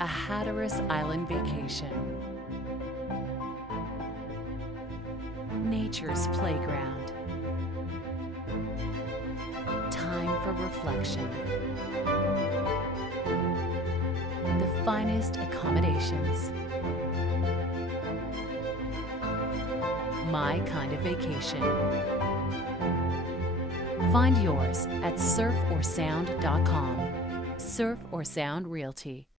A Hatteras Island vacation. Nature's playground. Time for reflection. The finest accommodations. My kind of vacation. Find yours at surforsound.com. Surf or Sound Realty.